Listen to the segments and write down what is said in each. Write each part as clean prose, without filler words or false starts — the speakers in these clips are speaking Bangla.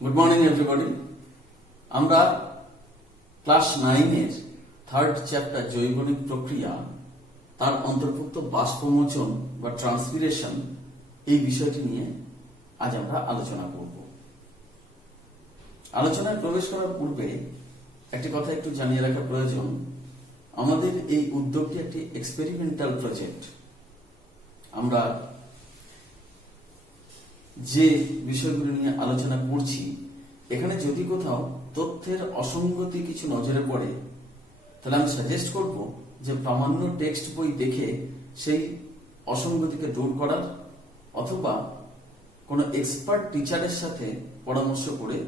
Good morning everybody. আমরা ক্লাস 9 এর থার্ড চ্যাপ্টার জৈবনিক প্রক্রিয়া তার অন্তর্ভুক্ত বাষ্পমোচন বা ট্রান্সপিরেশন এই বিষয়টি নিয়ে আজ আমরা আলোচনা করব। আলোচনায় প্রবেশ করার পূর্বে একটি কথা একটু জানিয়ে রাখা প্রয়োজন। আমাদের এই উদ্যোগটি একটি এক্সপেরিমেন্টাল প্রজেক্ট। আমরা যে বিষয়গুলো নিয়ে আলোচনা করছি এখানে যদি কোথাও তথ্যের অসঙ্গতি কিছু নজরে পড়ে তাহলে আমি সাজেস্ট করব যে প্রামাণ্য টেক্সট বই দেখে সেই অসঙ্গতিকে দূর করার অথবা কোনো এক্সপার্ট টিচারের সাথে পরামর্শ করে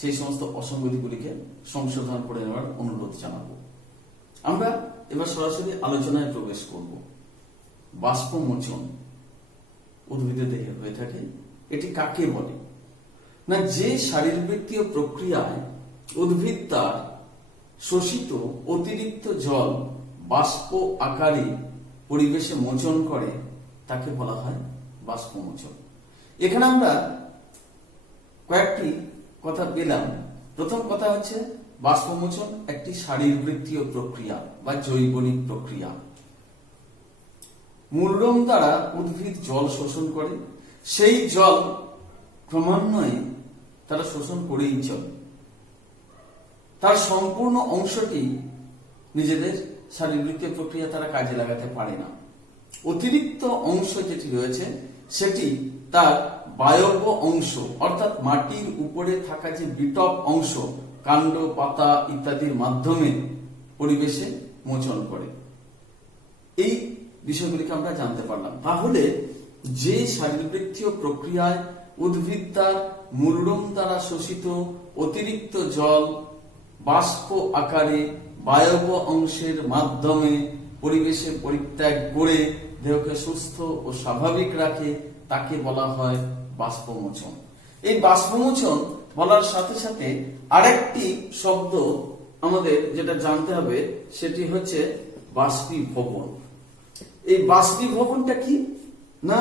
সেই সমস্ত অসঙ্গতিগুলিকে সংশোধন করে নেওয়ার অনুরোধ জানাবো। আমরা এবার সরাসরি আলোচনায় প্রবেশ করব। বাষ্পমোচন উদ্ভিদে দেহে হয়ে থাকে। এটি কাকে বলে না, যে শারীরবৃত্তীয় প্রক্রিয়ায় উদ্ভিদ তার শোষিত অতিরিক্ত জল বাষ্প আকারে পরিবেশে মোচন করে তাকে বলা হয় বাষ্পমোচন। এখানে আমরা কয়েকটি কথা পেলাম। প্রথম কথা হচ্ছে বাষ্পমোচন একটি শারীরবৃত্তীয় প্রক্রিয়া বা জৈবনিক প্রক্রিয়া। মূলরোম দ্বারা উদ্ভিদ জল শোষণ করে, সেই জল ক্রমান্বয়ে তারা শোষণ করেই চলে। তার সম্পূর্ণ অংশটি নিজেদের শারীরবৃত্তীয় প্রক্রিয়া তারা কাজে লাগাতে পারে না। অতিরিক্ত অংশ যেটি রয়েছে সেটি তার বায়ব অংশ অর্থাৎ মাটির উপরে থাকা যে বিটপ অংশ কাণ্ড পাতা ইত্যাদির মাধ্যমে পরিবেশে মোচন করে। এই বিষয়গুলিকে আমরা জানতে পারলাম। তাহলে যে শারীরবৃত্তীয় প্রক্রিয়ায় উদ্ভিদ তার মূলরোম দ্বারা শোষিত অতিরিক্ত জল বাষ্প আকারে বায়ব অংশের মাধ্যমে পরিবেশে পরিত্যাগ করে দেহকে সুস্থ ও স্বাভাবিক রাখে তাকে বলা হয় বাষ্পমোচন। এই বাষ্পমোচন বলার সাথে সাথে আরেকটি শব্দ আমাদের যেটা জানতে হবে সেটি হচ্ছে বাষ্পীভবন। এই বাষ্পীভবনটা কি না,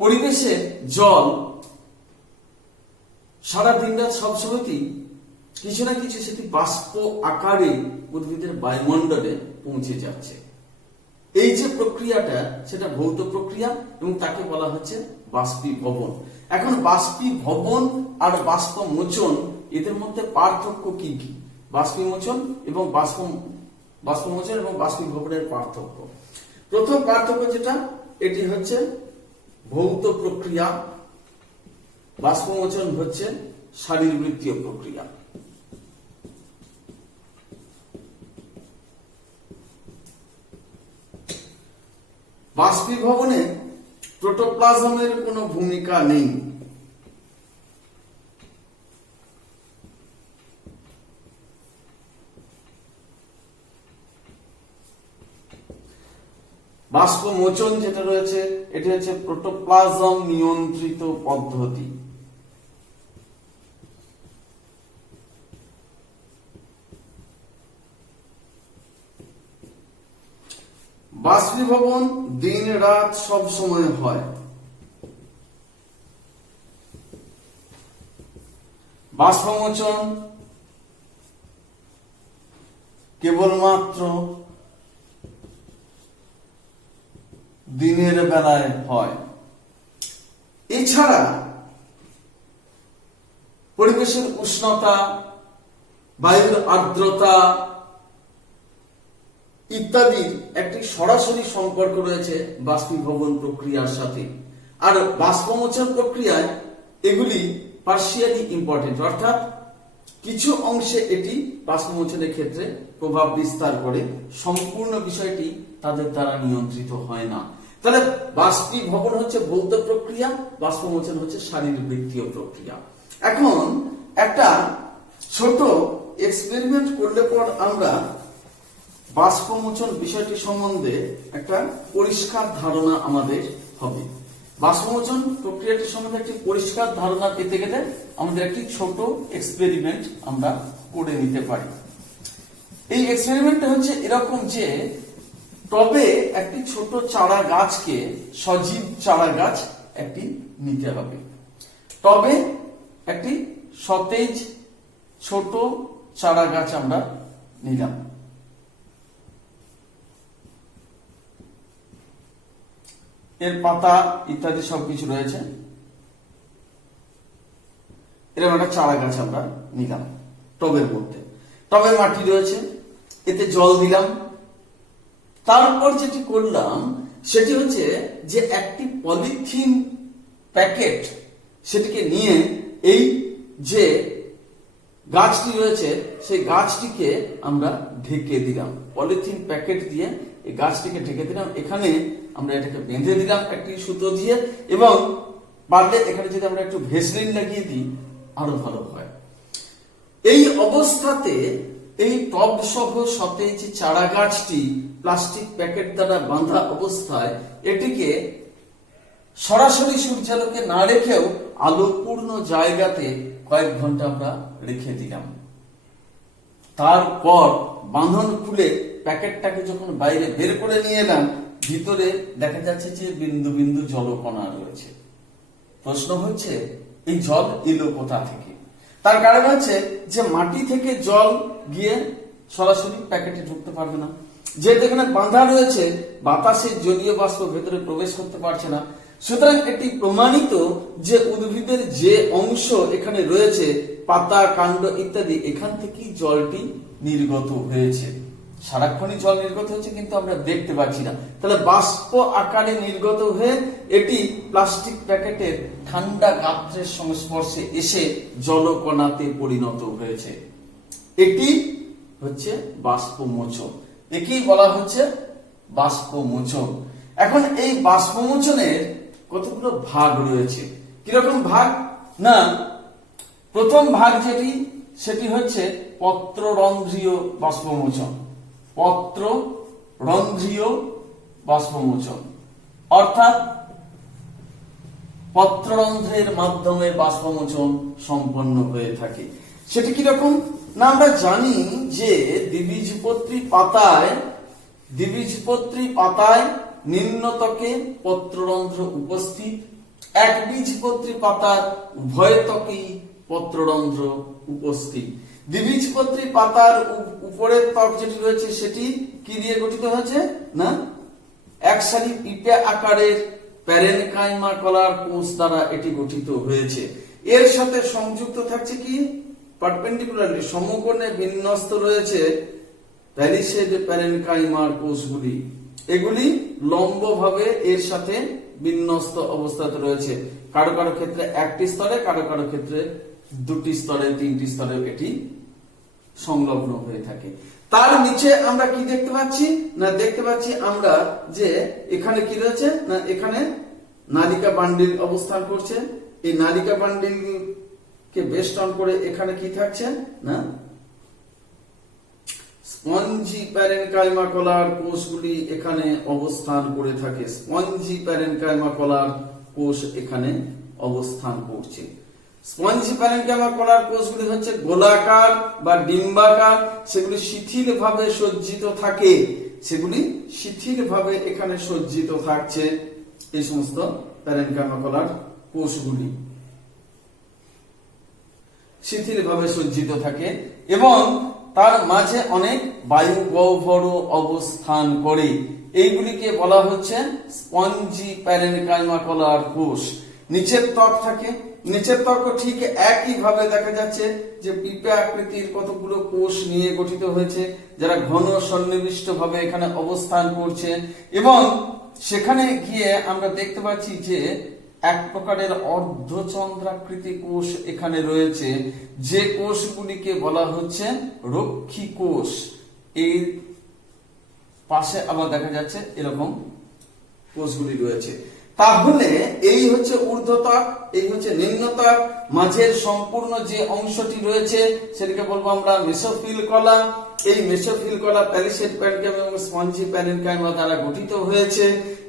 পরিবেশের জল সারা দিন রাত সবসময়ই কিছু না কিছু সেটি বাষ্প আকারে উদ্ভিদের বায়ুমণ্ডলে পৌঁছে যাচ্ছে। এই যে প্রক্রিয়াটা সেটা ভৌত প্রক্রিয়া এবং তাকে বলা হচ্ছে বাষ্পীভবন। এখন বাষ্পীভবন আর বাষ্পমোচন এদের মধ্যে পার্থক্য কি কি? বাষ্পীমোচন এবং বাষ্পমোচন এবং বাষ্পীভবনের পার্থক্য। প্রথম পার্থক্য যেটা এটি হচ্ছে ভৌত প্রক্রিয়া, বাষ্পমোচন হচ্ছে শারীরবৃত্তীয় প্রক্রিয়া। বাষ্পীভবনে প্রোটোপ্লাজমের কোনো ভূমিকা নেই। বাষ্পমোচন যেটা রয়েছে এটি হচ্ছে প্রোটোপ্লাজম নিয়ন্ত্রিত পদ্ধতি। বাষ্পীভবন দিন রাত সব সময় হয়। বাষ্পমোচন কেবলমাত্র দিনের বেলায় হয়। এছাড়া পরিবেশের উষ্ণতা, বায়ুর আর্দ্রতা ইত্যাদির একটি সরাসরি সম্পর্ক রয়েছে বাষ্পীভবন প্রক্রিয়ার সাথে। আর বাষ্পমোচন প্রক্রিয়ায় এগুলি পার্শিয়ালি ইম্পর্টেন্ট, অর্থাৎ কিছু অংশে এটি বাষ্পমোচনের ক্ষেত্রে প্রভাব বিস্তার করে, সম্পূর্ণ বিষয়টি তাদের দ্বারা নিয়ন্ত্রিত হয় না। তাহলে বাষ্পীভবন হচ্ছে ভৌত প্রক্রিয়া, বাষ্পমোচন হচ্ছে শারীরবৃত্তীয় প্রক্রিয়া। এখন একটা ছোট এক্সপেরিমেন্ট করলে পর আমরা বাষ্পমোচন বিষয়টি সম্বন্ধে একটা পরিষ্কার ধারণা আমাদের হবে। বাষ্পমোচন প্রক্রিয়াটি সম্বন্ধে একটি পরিষ্কার ধারণা পেতে গেলে আমাদের একটি ছোট এক্সপেরিমেন্ট আমরা করে নিতে পারি। এই এক্সপেরিমেন্টটা হচ্ছে এরকম যে টবে একটি ছোট চারা গাছকে, সজীব চারা গাছ একটি নিতে হবে। টবে একটি সতেজ ছোট চারা গাছ আমরা নিলাম। এর পাতা ইত্যাদি সবকিছু রয়েছে। এরকম একটা চারা গাছ আমরা নিলাম টবের মধ্যে। টবে মাটি রয়েছে, এতে জল দিলাম। তারপর যেটি করলাম সেটি হচ্ছে যে একটি পলিথিন প্যাকেট সেটিকে নিয়ে এই যে গাছটি রয়েছে সেই গাছটিকে আমরা ঢেকে দিলাম। পলিথিন প্যাকেট দিয়ে এই গাছটিকে ঢেকে দিলাম। এখানে আমরা এটাকে বেঁধে দিলাম একটি সুতো দিয়ে, এবং পারলে এখানে যদি আমরা একটু ভেসলিন লাগিয়ে দিই আরো ভালো হয়। এই অবস্থাতে এই টব সহ সতেজ চারা গাছটি প্লাস্টিক প্যাকেট দ্বারা বাঁধা অবস্থায় এটিকে সরাসরি সূর্যালোকে না রেখেও আলোপূর্ণ জায়গাতে কয়েক ঘন্টা আমরা রেখে দিলাম। তারপর বাঁধন খুলে প্যাকেটটাকে যখন বাইরে বের করে নিয়ে এলাম, ভিতরে দেখা যাচ্ছে যে বিন্দু বিন্দু জলকণা রয়েছে। প্রশ্ন হচ্ছে এই জল এলো কোথা থেকে? তার কারণ হচ্ছে যে মাটি থেকে জল গিয়ে সরাসরি প্যাকেটে ঢুকতে পারবে না, যেহেতু এখানে বাঁধা রয়েছে বাতাসের জলীয় বাষ্প ভেতরে প্রবেশ করতে পারছে না। সুতরাং এটি প্রমাণিত যে উদ্ভিদের যে অংশ এখানে রয়েছে পাতা কাণ্ড ইত্যাদি এখান থেকেই জলটি নির্গত হয়েছে। সারাক্ষণই জল নির্গত হচ্ছে কিন্তু আমরা দেখতে পাচ্ছি না। তাহলে বাষ্প আকারে নির্গত হয়ে এটি প্লাস্টিক প্যাকেটের ঠান্ডা গাত্রের সংস্পর্শে এসে জলকণাতে পরিণত হয়েছে। এটি হচ্ছে বাষ্পমোচন। একেই বলা হচ্ছে বাষ্পমোচন। এখন এই বাষ্পমোচনের কতগুলো ভাগ রয়েছে। কিরকম ভাগ? না, প্রথম ভাগ যেটি সেটি হচ্ছে পত্ররন্ধ্রীয় বাষ্পমোচন। পত্ররন্ধ্রীয় বাষ্পমোচন অর্থাৎ পত্ররন্ধ্রের মাধ্যমে বাষ্পমোচন সম্পন্ন হয়ে থাকে। সেটি কিরকম? না, আমরা জানি যে দ্বিবীজপত্রী পাতায় নিম্নতকে পত্ররন্ধ্র উপস্থিত, একবীজপত্রী পাতার উভয় ত্বকেই পত্ররন্ধ্র উপস্থিত। দ্বিবীজপত্রী পাতার উপরের ত্বক যেটি রয়েছে সেটি কি দিয়ে গঠিত হয়েছে? না, একসারি পিঁপে আকারের প্যারেনকাইমা কলার কোষ দ্বারা এটি গঠিত হয়েছে। এর সাথে সংযুক্ত থাকছে কি? পারপেন্ডিকুলারলি সমকোণে বিন্যস্ত রয়েছে প্যালিসেড প্যারেনকাইমার কোষগুলি। এগুলি লম্বভাবে এর সাথে বিন্যস্ত অবস্থাতে রয়েছে। কারো কারো ক্ষেত্রে একটি স্তরে, কারো কারো ক্ষেত্রে দুটি স্তরে, তিনটি স্তরে এটি সংলগ্ন হয়ে থাকে। তার নিচে আমরা কি দেখতে পাচ্ছি? না, দেখতে পাচ্ছি আমরা যে এখানে কি রয়েছে? না, এখানে নালিকা বান্ডিল অবস্থান করছে। এই নালিকা বান্ডিল কে বেষ্টন করে এখানে কি থাকছে? না, স্পঞ্জি প্যারেনকাইমা কলার কোষগুলি এখানে অবস্থান করে থাকে। স্পঞ্জি প্যারেনকাইমা কলার কোষ এখানে অবস্থান করছে। স্পঞ্জি প্যারেনকাইমা কলার কোষগুলি হচ্ছে গোলাকার বা ডিম্বাকার। সেগুলি শিথিল ভাবে সজ্জিত থাকে। সেগুলি শিথিল ভাবে এখানে সজ্জিত থাকছে। এই সমস্ত প্যারেনকাইমা কলার কোষগুলি শিথিল ভাবে সজ্জিত থাকে এবং তার মাঝে অনেক বায়ু গহ্বর অবস্থান করে। এইগুলিকে বলা হচ্ছে স্পঞ্জি প্যারেনকাইমা কলার কোষ। নিচের ত্বক থাকে। নিচের ত্বক ঠিক একই ভাবে দেখা যাচ্ছে যে পিঁপে আকৃতির কতগুলো কোষ নিয়ে গঠিত হয়েছে, যারা ঘন সন্নিবিষ্ট ভাবে এখানে অবস্থান করছে। এবং সেখানে গিয়ে আমরা দেখতে পাচ্ছি যে এক প্রকারের অর্ধচন্দ্রাকৃতি কোষ এখানে রয়েছে, যে কোষগুলিকে বলা হচ্ছে রক্ষী কোষ। এর পাশে আবার দেখা যাচ্ছে এরকম কোষগুলি রয়েছে। তাহলে এই হচ্ছে ঊর্ধ্বত্বক, এই হচ্ছে নিম্নত্বক। মাঝের সম্পূর্ণ যে অংশটি রয়েছে সেটাকে বলবো আমরা মেসোফিল কলা। এই মেসোফিল কলা প্যালিসেড প্যারেনকাইমা এবং স্পঞ্জি প্যারেনকাইমা দ্বারা গঠিত হয়েছে।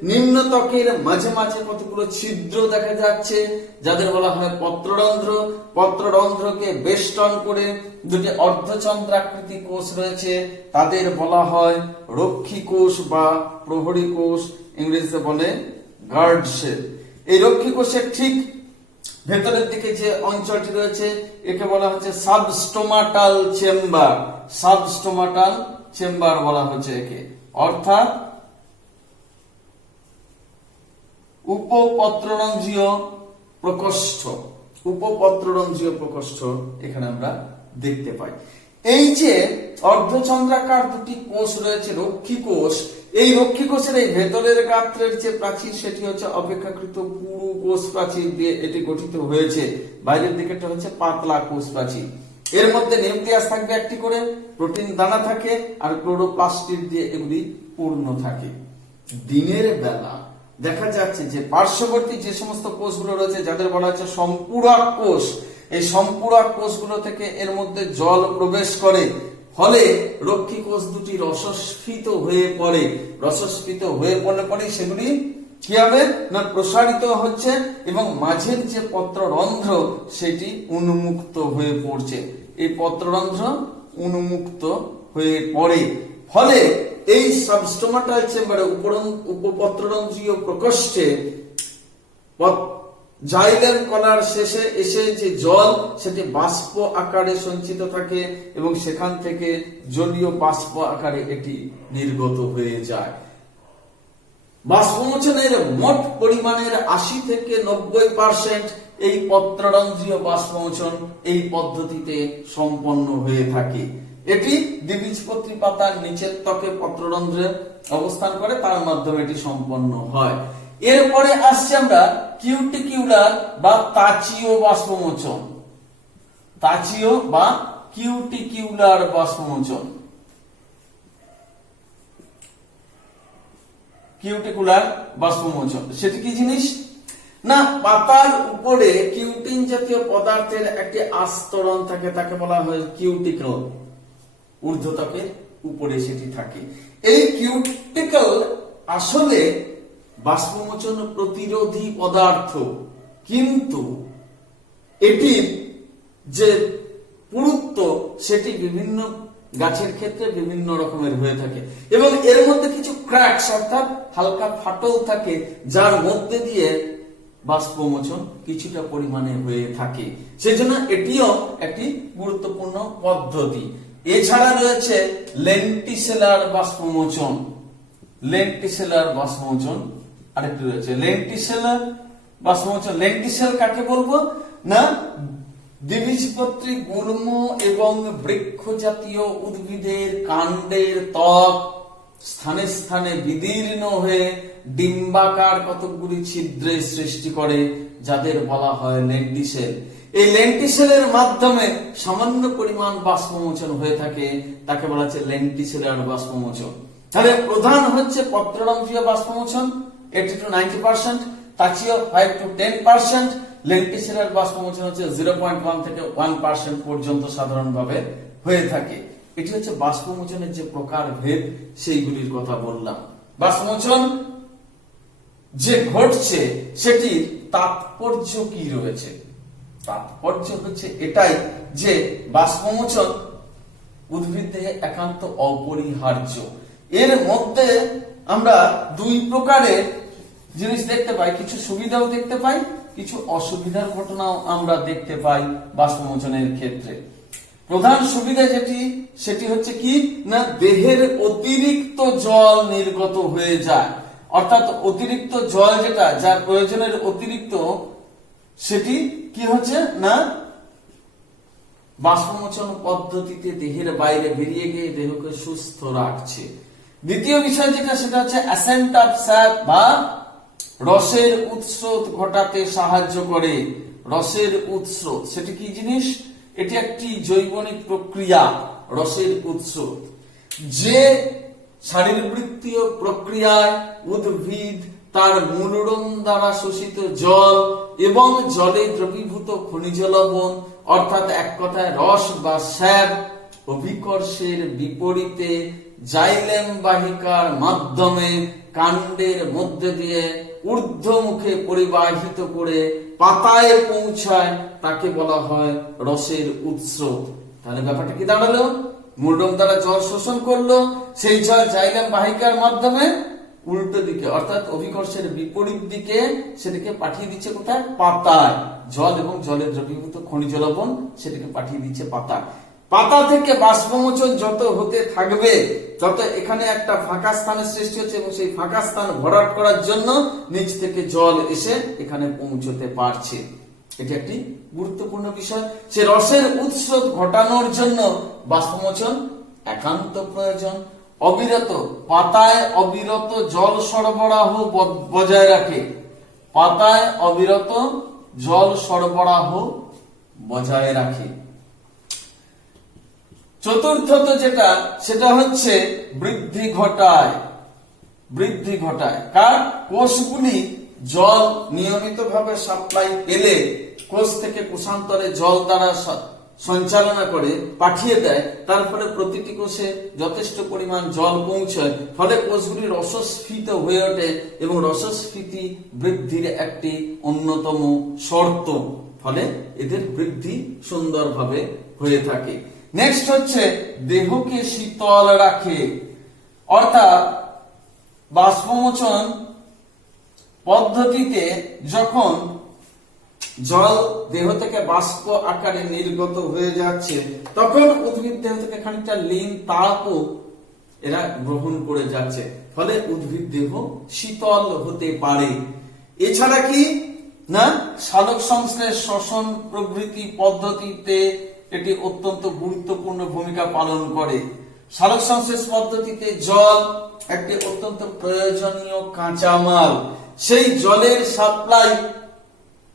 নিম্নত্বকের মাঝে মাঝে কতগুলো ছিদ্র দেখা যাচ্ছে, যাদের বলা হয় পত্ররন্ধ্র। পত্ররন্ধ্রকে বেষ্টন করে দুটি অর্ধচন্দ্রাকৃতি কোষ রয়েছে, তাদের বলা হয় রক্ষী কোষ বা প্রহরী কোষ, ইংরেজিতে বলে গার্ড সেল। এই রক্ষী কোষের ঠিক ভেতরের দিকে যে অঞ্চলটি রয়েছে একে বলা হচ্ছে সাবস্টোমাটাল চেম্বার। সাবস্টোমাটাল চেম্বার বলা হচ্ছে একে, অর্থাৎ উপপত্ররন্ধ্রীয় প্রকোষ্ঠ। উপপত্ররন্ধ্রীয় প্রকোষ্ঠ এখানে আমরা দেখতে পাই। এই যে অর্ধচন্দ্রাকার দুটি কোষ রয়েছে, রক্ষী কোষ, এই রক্ষী কোষের এই ভেতরের গাত্রের যে প্রাচীর সেটি হচ্ছে অপেক্ষাকৃত পুরু কোষ প্রাচীর দিয়ে এটি গঠিত হয়েছে। বাইরের দিকেটা হচ্ছে পাতলা কোষ প্রাচীর। এর মধ্যে নিউক্লিয়াস থাকবে একটি করে, প্রোটিন দানা থাকে, আর ক্লোরোপ্লাস্টিড দিয়ে এগুলি পূর্ণ থাকে। দিনের বেলা দেখা যাচ্ছে যে পার্শ্ববর্তী যে সমস্ত কোষগুলো রয়েছে যাদের বলা হচ্ছে সম্পূরক কোষ, এই সম্পূরক কোষগুলো থেকে এর মধ্যে জল প্রবেশ করে, ফলে রক্ষী কোষ দুটি রসস্ফীত হয়ে পড়ে। রসস্ফীত হয়ে পড়লে পরে সেগুলি কি হবে না প্রসারিত হচ্ছে এবং মাঝের যে পত্ররন্ধ্র সেটি উন্মুক্ত হয়ে পড়ছে। এই পত্ররন্ধ্র উন্মুক্ত হয়ে পড়ে, ফলে এই সাবস্টোমাটাল চেম্বারে উপপত্ররন্ধ্রীয় প্রকোষ্ঠে জাইলেম কণার শেষে এসে যে জল সেটি বাষ্প আকারে সঞ্চিত থাকে এবং সেখান থেকে জলীয় বাষ্প আকারে এটি নির্গত হয়ে যায়। বাষ্পমোচনের মোট পরিমাণের 80 থেকে 90% এই পত্ররন্ধ্রীয় বাষ্পমোচন এই পদ্ধতিতে সম্পন্ন হয়ে থাকে। এটি দ্বিবীজপত্রী পাতার নিচের ত্বকে পত্ররন্ধ্রে অবস্থান করে, তার মাধ্যমে এটি সম্পন্ন হয়। এরপরে আসছে আমরা কিউটিকিউলার বা তাচীয় বাষ্পমোচন। তাচীয় বা কিউটিকিউলার বাষ্পমোচন। কিউটিকুলার বাষ্পমোচন সেটি কি জিনিস না, পাতার উপরে কিউটিন জাতীয় পদার্থের একটি আস্তরণ থাকে, তাকে বলা হয় কিউটিকল। ঊর্ধ্বত্বকের উপরে সেটি থাকে। এই কিউটিকল আসলে বাষ্পমোচন প্রতিরোধী পদার্থ, কিন্তু এটির যে পুরুত্ব সেটি বিভিন্ন গাছের ক্ষেত্রে বিভিন্ন রকমের হয়ে থাকে এবং এর মধ্যে কিছু ক্র্যাকস অর্থাৎ হালকা ফাটল থাকে, যার মধ্যে দিয়ে বাষ্পমোচন কিছুটা পরিমাণে হয়ে থাকে। সেজন্য এটিও একটি গুরুত্বপূর্ণ পদ্ধতি। এছাড়া রয়েছে লেন্টিসেলার বাষ্পমোচন। লেন্টিসেলার বাষ্পমোচন আরেকটি রয়েছে, লেন্টিসেলার বাষ্পমোচন। লেন্টিসেল কাকে বলবো না, দ্বিবীজপত্রী গুল্ম এবং বৃক্ষ জাতীয় উদ্ভিদের কাণ্ডের ত্বক স্থানে স্থানে বিদীর্ণ হয়ে ডিম্বাকার কতকগুলি ছিদ্রের সৃষ্টি করে, যাদের বলা হয় লেন্টিসেল। এই লেন্টিসেলের মাধ্যমে সামান্য পরিমাণ বাষ্পমোচন হয়ে থাকে, তাকে বলা হচ্ছে লেন্টিসেলার বাষ্পমোচন। তাহলে প্রধান হচ্ছে পত্ররন্ধ্রীয় বাষ্পমোচন 80 to 90%, তাচীয় 5 to 10%, লেন্টিসেলার বাষ্পমোচন হচ্ছে 0.1 থেকে 1% পর্যন্ত সাধারণভাবে হয়ে থাকে। এটি হচ্ছে বাষ্পমোচনের যে প্রকার ভেদ সেইগুলির কথা বললাম। বাষ্পমোচন যে ঘটছে সেটির তাৎপর্য কি রয়েছে? তাৎপর্য হচ্ছে এটাই যে বাষ্পমোচন উদ্ভিদ দেহে একান্ত অপরিহার্য। এর মধ্যে আমরা দুই প্রকারের জিনিস দেখতে পাই, কিছু সুবিধাও দেখতে পাই, কিছু অসুবিধার ঘটনাও আমরা দেখতে পাই বাষ্পমোচনের ক্ষেত্রে। প্রধান সুবিধা যেটি সেটি হচ্ছে কি না, দেহের অতিরিক্ত জল নির্গত হয়ে যায়, অর্থাৎ অতিরিক্ত জল যেটা যার প্রয়োজনের অতিরিক্ত সেটি কি হচ্ছে না বাষ্পমোচন পদ্ধতিতে দেহের বাইরে বেরিয়ে গিয়ে দেহকে সুস্থ রাখছে। দ্বিতীয় বিষয় যেটা সেটা হচ্ছে অ্যাসেন্ট অফ স্যাপ বা রসের উৎস্রোত ঘটাতে সাহায্য করে। রসের উৎস্রোত সেটি কি জিনিস? এটি একটি জৈবনিক প্রক্রিয়া, রসের উৎস্রোত। যে শারীরবৃত্তীয় প্রক্রিয়ায় উদ্ভিদ তার মূলরোম দ্বারা শোষিত জল এবং জলে দ্রবীভূত খনিজ লবণ অর্থাৎ এক কথায় রস বা স্যাপ অভিকর্ষের বিপরীতে জাইলেম বাহিকার মাধ্যমে কাণ্ডের মধ্যে দিয়ে ঊর্ধ্বমুখে পরিবাহিত করে পাতায় পৌঁছায়, তাকে বলা হয় রসের উৎস্রোত। তাহলে ব্যাপারটা কি দাঁড়ালো? মূলরোম দ্বারা জল শোষণ করলো, সেই জল জাইলেম বাহিকার মাধ্যমে উল্টো দিকে অর্থাৎ অভিকর্ষের বিপরীত দিকে সেটাকে পাঠিয়ে দিচ্ছে কোথায়? পাতায়। জল এবং জলে দ্রবীভূত খনিজ লবণ সেটাকে পাঠিয়ে দিচ্ছে পাতায়। পাতা থেকে বাষ্পমোচন যত হতে থাকবে তত এখানে একটা ফাঁকা স্থানের সৃষ্টি হচ্ছে এবং সেই ফাঁকা স্থান ভরাট করার জন্য নিচ থেকে জল এসে এখানে পৌঁছতে পারছে। এটি একটি গুরুত্বপূর্ণ বিষয়। সে রসের উৎস ঘটানোর জন্য বাষ্পমোচন একান্ত প্রয়োজন। অবিরত পাতায় অবিরত জল সরবরাহ বজায় রাখে। পাতায় অবিরত জল সরবরাহ বজায় রাখে। চতুর্থত যেটা সেটা হচ্ছে বৃদ্ধি ঘটায়। বৃদ্ধি ঘটায় কার? কোষগুলি জল নিয়মিতভাবে সাপ্লাই পেলে কোষ থেকে কোষান্তরে জল দ্বারা সঞ্চালনা করে পাঠিয়ে দেয়, তার ফলে প্রতিটি কোষে যথেষ্ট পরিমাণ জল পৌঁছয়, ফলে কোষগুলি রসস্ফীত হয়ে ওঠে এবং রসস্ফীতি বৃদ্ধির একটি অন্যতম শর্ত। ফলে এদের বৃদ্ধি সুন্দরভাবে হয়ে থাকে। নেক্সট হচ্ছে দেহকে শীতল রাখে। অর্থাৎ বাষ্পমোচন পদ্ধতিতে যখন জল দেহ থেকে বাষ্প আকারে নির্গত হয়ে যাচ্ছে তখন উদ্ভিদ দেহ থেকে খানিকটা লীন তাপও এরা গ্রহণ করে যাচ্ছে, ফলে উদ্ভিদ দেহ শীতল হতে পারে। এছাড়া কি না, সালোক সংশ্লেষ, শ্বসন প্রভৃতি পদ্ধতিতে এটি অত্যন্ত গুরুত্বপূর্ণ ভূমিকা পালন করে। সালোক সংশ্লেষ পদ্ধতিতে জল একটি অত্যন্ত প্রয়োজনীয় কাঁচামাল। সেই জলের সাপ্লাই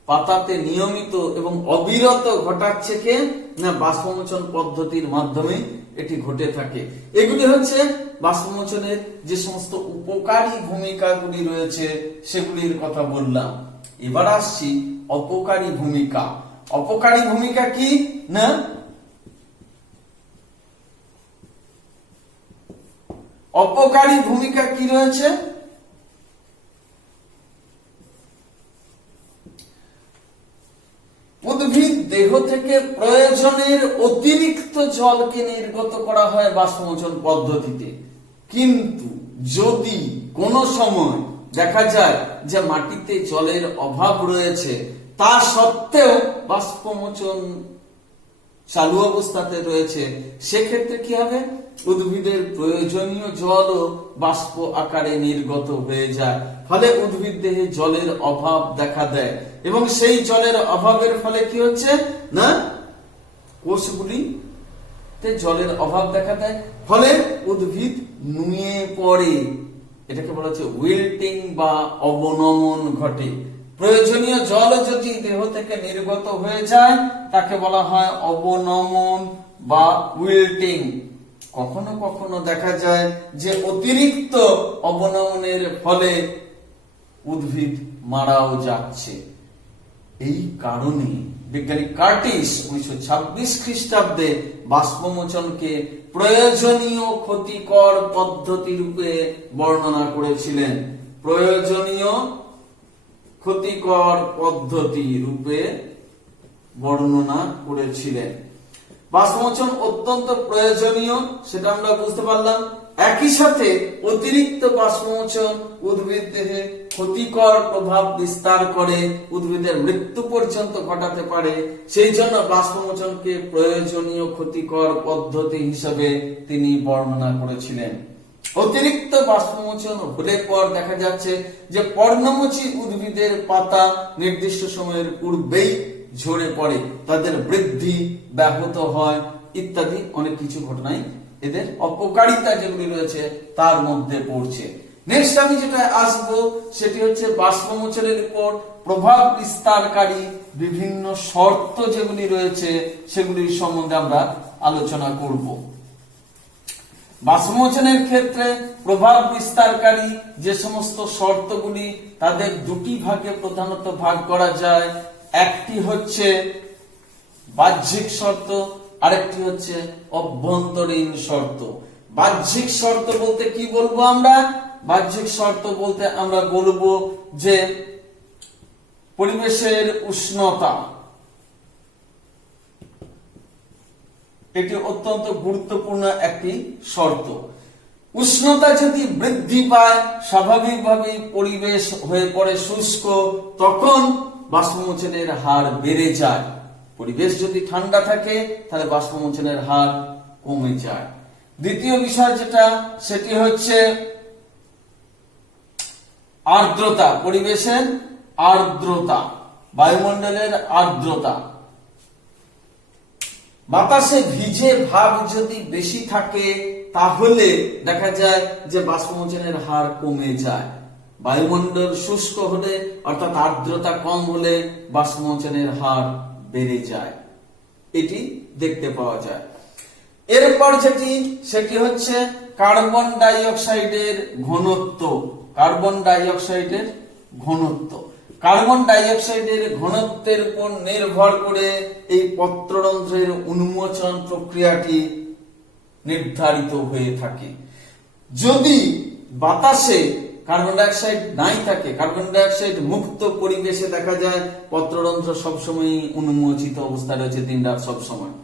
পাতাতে নিয়মিত এবং অবিরত ঘটাচ্ছে কে না, বাষ্পমোচন পদ্ধতির মাধ্যমে এটি ঘটে থাকে। এগুলি হচ্ছে বাষ্পমোচনের যে সমস্ত উপকারী ভূমিকাগুলি রয়েছে সেগুলির কথা বললাম। এবার আসছি অপকারী ভূমিকা। অপকারী ভূমিকা কি না, অপকারী ভূমিকা কি রয়েছে? উদ্ভিদ দেহ থেকে প্রয়োজনের অতিরিক্ত জলকে নির্গত করা হয় বাষ্পমোচন পদ্ধতিতে, কিন্তু যদি কোনো সময় দেখা যায় যে মাটিতে জলের অভাব রয়েছে, তা সত্ত্বেও বাষ্পমোচন চালু অবস্থাতে রয়েছে, সেক্ষেত্রে কি হবে? উদ্ভিদের প্রয়োজনীয় জলও বাষ্প আকারে নির্গত হয়ে যায়, ফলে উদ্ভিদ দেহে জলের অভাব দেখা দেয় এবং সেই জলের অভাবের ফলে কি হচ্ছে না, কোষগুলিতে জলের অভাব দেখা দেয়, ফলে উদ্ভিদ নুয়ে পড়ে। এটাকে বলা হচ্ছে উইল্টিং বা অবনমন ঘটে। প্রয়োজনীয় জল যদি দেহ থেকে নির্গত হয়ে যায় তাকে বলা হয় অবনমন বা উইল্টিং। কখনো কখনো দেখা যায় যে অতিরিক্ত অবনমনের ফলে উদ্ভিদ মারাও যাচ্ছে। এই কারণে বিজ্ঞানী কার্টিস 1926 খ্রিস্টাব্দে বাষ্পমোচনকে প্রয়োজনীয় ক্ষতিকর পদ্ধতি রূপে বর্ণনা করেছিলেন। প্রয়োজনীয় ক্ষতিকর পদ্ধতি রূপে বর্ণনা করেছিলেন। বাষ্পমোচন অত্যন্ত প্রয়োজনীয় সেটা আমরা বুঝতে পারলাম। একই সাথে অতিরিক্ত বাষ্পমোচন উদ্ভিদ দেহে ক্ষতিকর প্রভাব বিস্তার করে, উদ্ভিদের মৃত্যু পর্যন্ত ঘটাতে পারে। সেই জন্য বাষ্পমোচনকে প্রয়োজনীয় ক্ষতিকর পদ্ধতি হিসেবে তিনি বর্ণনা করেছিলেন। অতিরিক্ত বাষ্পমোচন হলে পর দেখা যাচ্ছে যে পর্ণমোচী উদ্ভিদের পাতা নির্দিষ্ট সময়ের পূর্বেই ঝরে পড়ে, তাদের বৃদ্ধি ব্যাহত হয় ইত্যাদি অনেক কিছু ঘটনাই এদের অপকারিতা যেগুলি রয়েছে তার মধ্যে পড়ছে। নেক্সট আমি যেটা আসবো সেটি হচ্ছে বাষ্পমোচনের উপর প্রভাব বিস্তারকারী বিভিন্ন শর্ত যেগুলি রয়েছে সেগুলির সম্বন্ধে আমরা আলোচনা করব। বাষ্পমোচনের ক্ষেত্রে প্রভাব বিস্তারকারী যে সমস্ত শর্তগুলি, তাদের দুটি ভাগে প্রধানত ভাগ করা যায়। একটি হচ্ছে বাহ্যিক শর্ত, আরেকটি হচ্ছে অভ্যন্তরীণ শর্ত। বাহ্যিক শর্ত বলতে কি বলবো আমরা? বাহ্যিক শর্ত বলতে আমরা বলবো যে পরিবেশের উষ্ণতা, এটি অত্যন্ত গুরুত্বপূর্ণ একটি শর্ত। উষ্ণতা যদি বৃদ্ধি পায়, স্বাভাবিকভাবে পরিবেশ হয়ে পড়ে শুষ্ক, তখন বাষ্পমোচনের হার বেড়ে যায়। পরিবেশ যদি ঠান্ডা থাকে তাহলে বাষ্পমোচনের হার কমে যায়। দ্বিতীয় বিষয় যেটা, সেটি হচ্ছে আর্দ্রতা, পরিবেশের আর্দ্রতা, বায়ুমণ্ডলের আর্দ্রতা। বাতাসে ভিজে ভাব যদি বেশি থাকে তাহলে দেখা যায় যে বাষ্পমোচনের হার কমে যায়। বায়ুমণ্ডল শুষ্ক হলে অর্থাৎ আর্দ্রতা কম হলে বাষ্পমোচনের হার বেড়ে যায়, এটি দেখতে পাওয়া যায়। এরপর সেটি হচ্ছে কার্বন ডাই অক্সাইডের ঘনত্ব। কার্বন ডাই অক্সাইডের ঘনত্ব, কার্বন ডাই অক্সাইডের ঘনত্বের উপর নির্ভর করে এই পত্ররন্ধ্রের উন্মোচন প্রক্রিয়াটি নির্ধারিত হয়ে থাকে। যদি বাতাসে কার্বন ডাই অক্সাইড নাই থাকে, কার্বন ডাই অক্সাইড মুক্ত পরিবেশে দেখা যায় পত্ররন্ধ্র সবসময় উন্মোচিত অবস্থায় রয়েছে, দিন রাত সবসময়।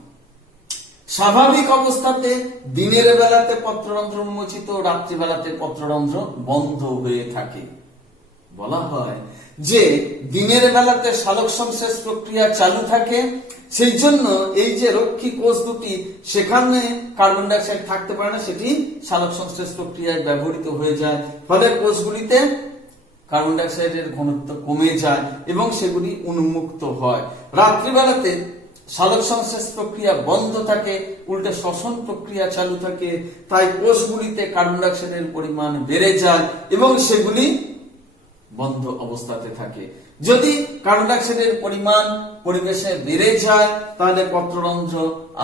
স্বাভাবিক অবস্থাতে দিনের বেলাতে পত্ররন্ধ্র উন্মোচিত, রাত্রিবেলাতে পত্ররন্ধ্র বন্ধ হয়ে থাকে। বলা হয় যে দিনের বেলাতে সালোক সংশ্লেষ প্রক্রিয়া চালু থাকে, সেই জন্য এই যে রক্ষী কোষ দুটি, সেখানে কার্বন ডাই অক্সাইড থাকতে পারে না, সেটি সালোক সংশ্লেষ প্রক্রিয়ায় ব্যবহৃত হয়ে যায়। ফলে কোষগুলিতে কার্বন ডাই অক্সাইডের ঘনত্ব কমে যায় এবং সেগুলি উন্মুক্ত হয়। রাত্রিবেলাতে সালোক সংশ্লেষ প্রক্রিয়া বন্ধ থাকে, উল্টে শ্বসন প্রক্রিয়া চালু থাকে, তাই কোষগুলিতে কার্বন ডাই অক্সাইডের পরিমাণ বেড়ে যায় এবং সেগুলি বন্ধ অবস্থাতে থাকে। যদি কার্বন ডাই অক্সাইডের পরিমাণ পরিবেশে বেড়ে যায় তাহলে পত্ররন্ধ্র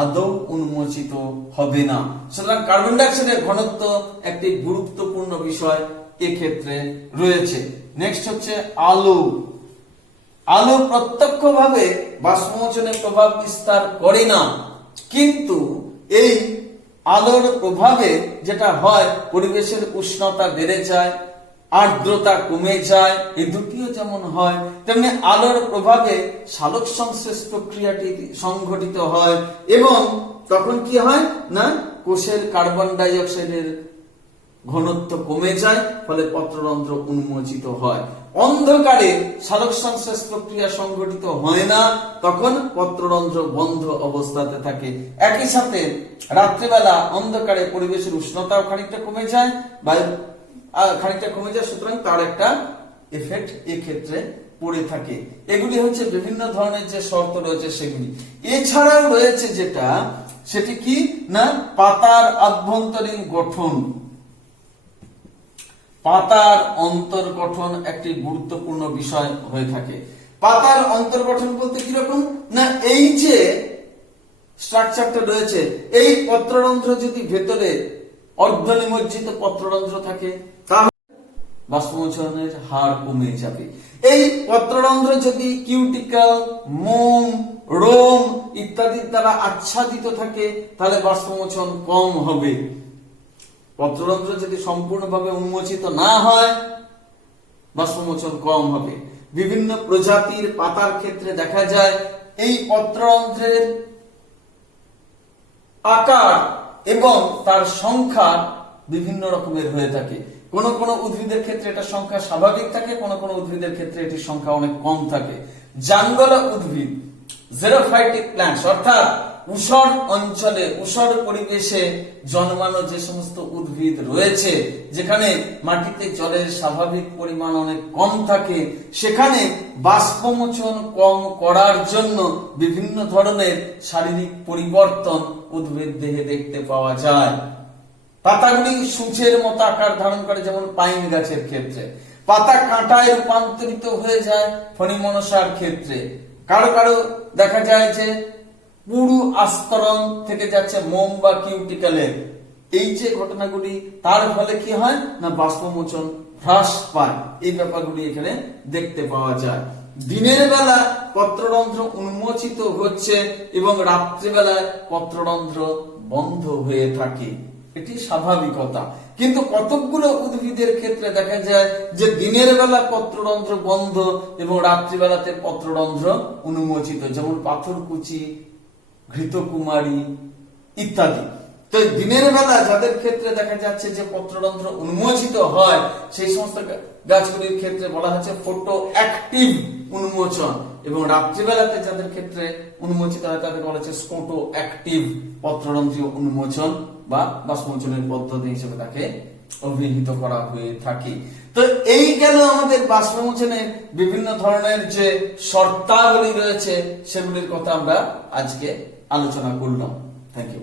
আদৌ উন্মোচিত হবে না। সুতরাং কার্বন ডাই অক্সাইডের ঘনত্ব একটি গুরুত্বপূর্ণ বিষয় এক্ষেত্রে রয়েছে। নেক্সট হচ্ছে আলো। আলো প্রত্যক্ষভাবে বাষ্পমোচনে প্রভাব বিস্তার করে না, কিন্তু এই আলোর প্রভাবে যেটা হয়, পরিবেশের উষ্ণতা বেড়ে যায়, আর্দ্রতা কমে যায়, এই দুটিও যেমন হয়, তেমনি আলোর প্রভাবে সালোক সংশ্লেষ প্রক্রিয়াটি সংঘটিত হয় এবং তখন কি হয় না, কোষের কার্বন ডাই অক্সাইডের ঘনত্ব কমে যায়, ফলে পত্ররন্ধ্র উন্মোচিত হয়। অন্ধকারে সালোক সংশ্লেষ প্রক্রিয়া সংঘটিত হয় না, তখন পত্ররন্ধ্র বন্ধ অবস্থাতে থাকে। একই সাথে রাত্রিবেলা অন্ধকারে পরিবেশের উষ্ণতাও খানিকটা কমে যায়, সুতরাং তার একটা এফেক্ট এক্ষেত্রে পড়ে থাকে। এগুলি হচ্ছে বিভিন্ন ধরনের যে শর্ত রয়েছে সেগুলি। এছাড়াও রয়েছে যেটা, সেটি কি না, পাতার আভ্যন্তরীণ গঠন। পাতার অন্তর্গঠন একটি গুরুত্বপূর্ণ বিষয় হয়ে থাকে। পাতার অন্তর্গঠন বলতে কিরকম না, এই যে স্ট্রাকচারটা রয়েছে, এই পত্ররন্ধ্র যদি ভেতরে অর্ধনিমজ্জিত পত্ররন্ধ্র থাকে তাহলে বাষ্পমোচনের হার কমে যাবে। এই পত্ররন্ধ্র যদি কিউটিকল, মোম, রোম ইত্যাদির দ্বারা আচ্ছাদিত থাকে তাহলে বাষ্পমোচন কম হবে। পত্ররন্ধ্র যদি সম্পূর্ণভাবে উন্মোচিত না হয় বাষ্পমোচন কম হবে। বিভিন্ন প্রজাতির পাতার ক্ষেত্রে দেখা যায় এই পত্ররন্ধ্রের আকার এবং তার সংখ্যা বিভিন্ন রকমের হয়ে থাকে। কোন কোন উদ্ভিদের ক্ষেত্রে এটা সংখ্যা স্বাভাবিক থাকে, কোন কোন উদ্ভিদের ক্ষেত্রে এটির সংখ্যা অনেক কম থাকে। জাঙ্গলা উদ্ভিদ, জেরোফাইটিক প্ল্যান্টস, অর্থাৎ ঊষর অঞ্চলে, ঊষর পরিবেশে জন্মানো যে সমস্ত উদ্ভিদ রয়েছে, যেখানে মাটিতে জলের স্বাভাবিক পরিমাণ অনেক কম থাকে, সেখানে বাষ্পমোচন কম করার জন্য বিভিন্ন ধরনের শারীরিক পরিবর্তন উদ্ভিদ দেহে দেখতে পাওয়া যায়। পাতাগুলি সূচের মতো আকার ধারণ করে, যেমন পাইন গাছের ক্ষেত্রে। পাতা কাঁটায় রূপান্তরিত হয়ে যায় ফণিমনসার ক্ষেত্রে। কারো কারো দেখা যায় যে পুরু আস্তরণ থেকে যাচ্ছে মোম বা কিউটিকলের। এই যে ঘটনাগুলি, তার ফলে কি হয় না, বাষ্পমোচন হ্রাস পায়। এই ব্যাপারগুলি এখানে দেখতে পাওয়া যায়। দিনের বেলা পত্ররন্ধ্র উন্মোচিত হচ্ছে এবং রাত্রিবেলায় পত্ররন্ধ্র বন্ধ হয়ে থাকে, এটি স্বাভাবিকতা। কিন্তু কতকগুলো উদ্ভিদের ক্ষেত্রে দেখা যায় যে দিনের বেলা পত্ররন্ধ্র বন্ধ এবং রাত্রিবেলাতে পত্ররন্ধ্র উন্মোচিত, যেমন পাথরকুচি, ঘৃতকুমারী ইত্যাদি। তো দিনের বেলা যাদের ক্ষেত্রে দেখা যাচ্ছে যে পত্ররন্ধ্র উন্মোচিত হয়, সেই সমস্ত গাছগুলির ক্ষেত্রে বলা হচ্ছে ফটো অ্যাক্টিভ উন্মোচন, এবং রাত্রিবেলাতে যাদের ক্ষেত্রে উন্মোচিত হয় তাদেরকে বলা হচ্ছে স্কোটো অ্যাক্টিভ পত্ররন্ধ্রীয় উন্মোচন বা বাষ্পমোচনের পদ্ধতি হিসেবে তাকে অভিহিত করা হয়ে থাকে। তো এই গেল আমাদের বাষ্পমোচনের বিভিন্ন ধরনের যে শর্তাবলী রয়েছে সেগুলির কথা আমরা আজকে আলোচনা করলাম। Thank you.